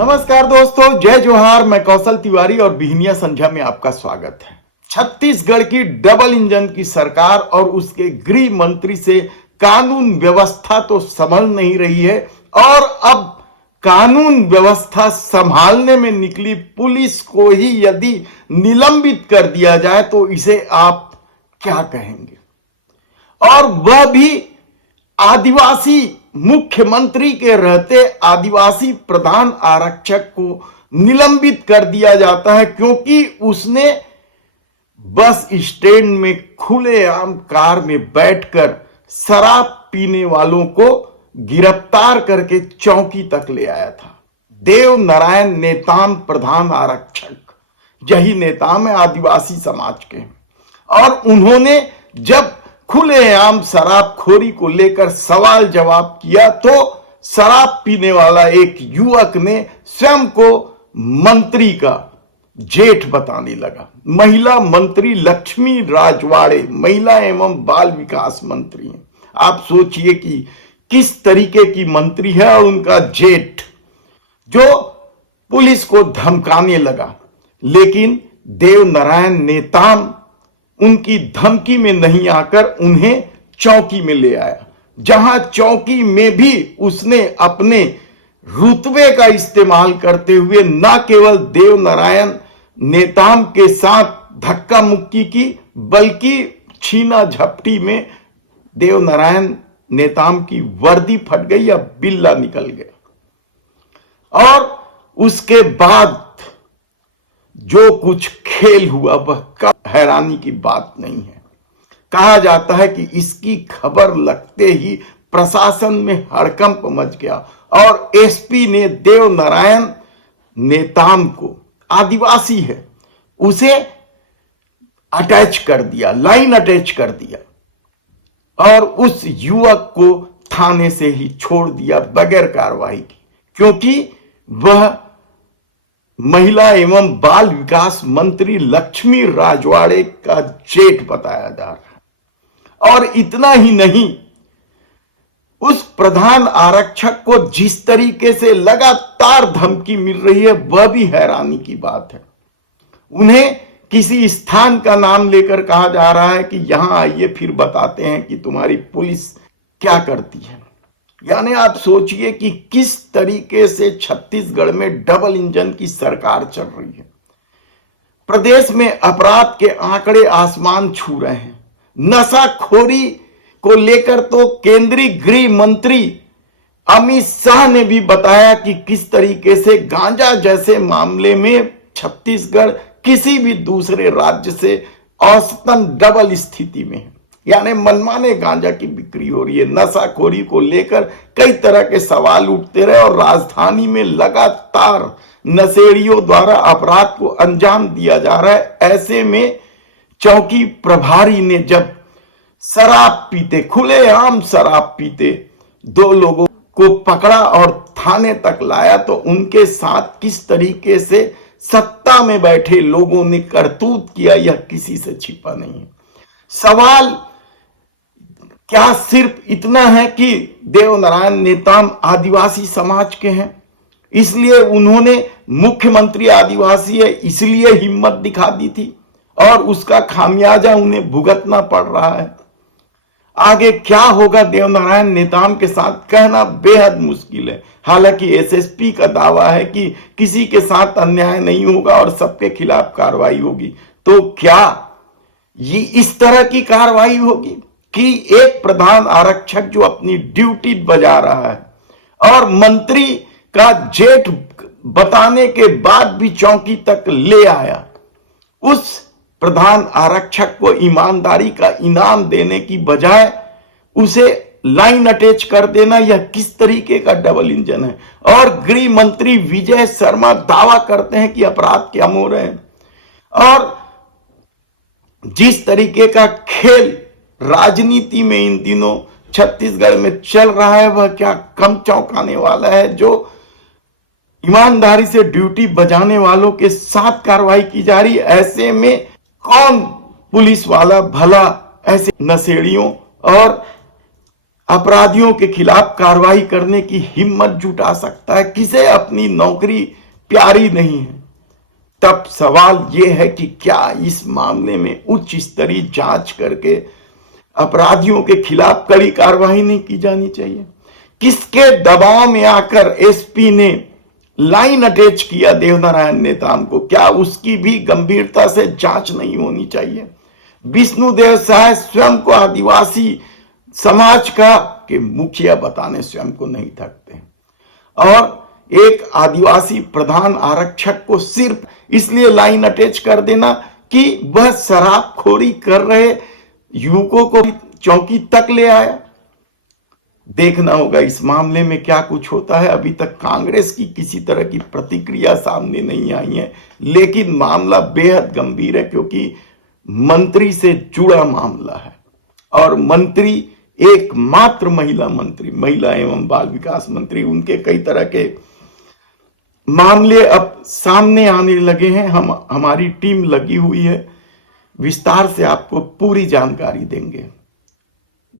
नमस्कार दोस्तों, जय जोहार। मैं कौशल तिवारी और बिहनिया संध्या में आपका स्वागत है। छत्तीसगढ़ की डबल इंजन की सरकार और उसके गृह मंत्री से कानून व्यवस्था तो संभल नहीं रही है और अब कानून व्यवस्था संभालने में निकली पुलिस को ही यदि निलंबित कर दिया जाए तो इसे आप क्या कहेंगे? और वह भी आदिवासी मुख्यमंत्री के रहते आदिवासी प्रधान आरक्षक को निलंबित कर दिया जाता है क्योंकि उसने बस स्टैंड में खुलेआम कार में बैठकर शराब पीने वालों को गिरफ्तार करके चौकी तक ले आया था। देव नारायण नेताम प्रधान आरक्षक, यही नेताम है आदिवासी समाज के, और उन्होंने जब खुलेआम शराबखोरी को लेकर सवाल जवाब किया तो शराब पीने वाला एक युवक ने स्वयं को मंत्री का जेठ बताने लगा। महिला मंत्री लक्ष्मी राजवाड़े महिला एवं बाल विकास मंत्री हैं। आप सोचिए कि किस तरीके की मंत्री है और उनका जेठ जो पुलिस को धमकाने लगा, लेकिन देव नारायण नेताम उनकी धमकी में नहीं आकर उन्हें चौकी में ले आया, जहां चौकी में भी उसने अपने रुतबे का इस्तेमाल करते हुए न केवल देव नारायण नेताम के साथ धक्का मुक्की की बल्कि छीना झपटी में देव नारायण नेताम की वर्दी फट गई या बिल्ला निकल गया। और उसके बाद जो कुछ खेल हुआ वह कब हैरानी की बात नहीं है। कहा जाता है कि इसकी खबर लगते ही प्रशासन में हड़कंप मच गया और एसपी ने देव नारायण नेताम को, आदिवासी है, उसे अटैच कर दिया, लाइन अटैच कर दिया और उस युवक को थाने से ही छोड़ दिया बगैर कार्रवाई की, क्योंकि वह महिला एवं बाल विकास मंत्री लक्ष्मी राजवाड़े का जेठ बताया जा रहा है। और इतना ही नहीं, उस प्रधान आरक्षक को जिस तरीके से लगातार धमकी मिल रही है वह भी हैरानी की बात है। उन्हें किसी स्थान का नाम लेकर कहा जा रहा है कि यहां आइए, फिर बताते हैं कि तुम्हारी पुलिस क्या करती है। यानी आप सोचिए कि किस तरीके से छत्तीसगढ़ में डबल इंजन की सरकार चल रही है। प्रदेश में अपराध के आंकड़े आसमान छू रहे हैं। नशाखोरी को लेकर तो केंद्रीय गृह मंत्री अमित शाह ने भी बताया कि किस तरीके से गांजा जैसे मामले में छत्तीसगढ़ किसी भी दूसरे राज्य से औसतन डबल स्थिति में है। यानी मनमाने गांजा की बिक्री हो रही है। नशाखोरी को लेकर कई तरह के सवाल उठते रहे और राजधानी में लगातार नशेड़ियों द्वारा अपराध को अंजाम दिया जा रहा है। ऐसे में चौकी प्रभारी ने जब शराब पीते, खुलेआम शराब पीते दो लोगों को पकड़ा और थाने तक लाया तो उनके साथ किस तरीके से सत्ता में बैठे लोगों ने करतूत किया यह किसी से छिपा नहीं है। सवाल क्या सिर्फ इतना है कि देव नारायण नेताम आदिवासी समाज के हैं, इसलिए उन्होंने मुख्यमंत्री आदिवासी है इसलिए हिम्मत दिखा दी थी और उसका खामियाजा उन्हें भुगतना पड़ रहा है। आगे क्या होगा देव नारायण नेताम के साथ कहना बेहद मुश्किल है। हालांकि एसएसपी का दावा है कि किसी के साथ अन्याय नहीं होगा और सबके खिलाफ कार्रवाई होगी। तो क्या ये इस तरह की कार्रवाई होगी कि एक प्रधान आरक्षक जो अपनी ड्यूटी बजा रहा है और मंत्री का जेठ बताने के बाद भी चौकी तक ले आया, उस प्रधान आरक्षक को ईमानदारी का इनाम देने की बजाय उसे लाइन अटैच कर देना, यह किस तरीके का डबल इंजन है। और गृह मंत्री विजय शर्मा दावा करते हैं कि अपराध कम हो रहे हैं और जिस तरीके का खेल राजनीति में इन दिनों छत्तीसगढ़ में चल रहा है वह क्या कम चौंकाने वाला है। जो ईमानदारी से ड्यूटी बजाने वालों के साथ कार्रवाई की जा रही है, ऐसे में कौन पुलिस वाला भला ऐसे नशेड़ियों और अपराधियों के खिलाफ कार्रवाई करने की हिम्मत जुटा सकता है? किसे अपनी नौकरी प्यारी नहीं है? तब सवाल यह है कि क्या इस मामले में उच्च स्तरीय जांच करके अपराधियों के खिलाफ कड़ी कार्रवाई नहीं की जानी चाहिए? किसके दबाव में आकर एसपी ने लाइन अटैच किया देवनारायण नेताम को? क्या उसकी भी गंभीरता से जांच नहीं होनी चाहिए? विष्णुदेव साय स्वयं को आदिवासी समाज का के मुखिया बताने स्वयं को नहीं थकते, और एक आदिवासी प्रधान आरक्षक को सिर्फ इसलिए लाइन अटैच कर देना कि वह शराबखोरी कर रहे युवकों को चौकी तक ले आया। देखना होगा इस मामले में क्या कुछ होता है। अभी तक कांग्रेस की किसी तरह की प्रतिक्रिया सामने नहीं आई है, लेकिन मामला बेहद गंभीर है क्योंकि मंत्री से जुड़ा मामला है, और मंत्री एकमात्र महिला मंत्री, महिला एवं बाल विकास मंत्री, उनके कई तरह के मामले अब सामने आने लगे हैं। हमारी टीम लगी हुई है, विस्तार से आपको पूरी जानकारी देंगे।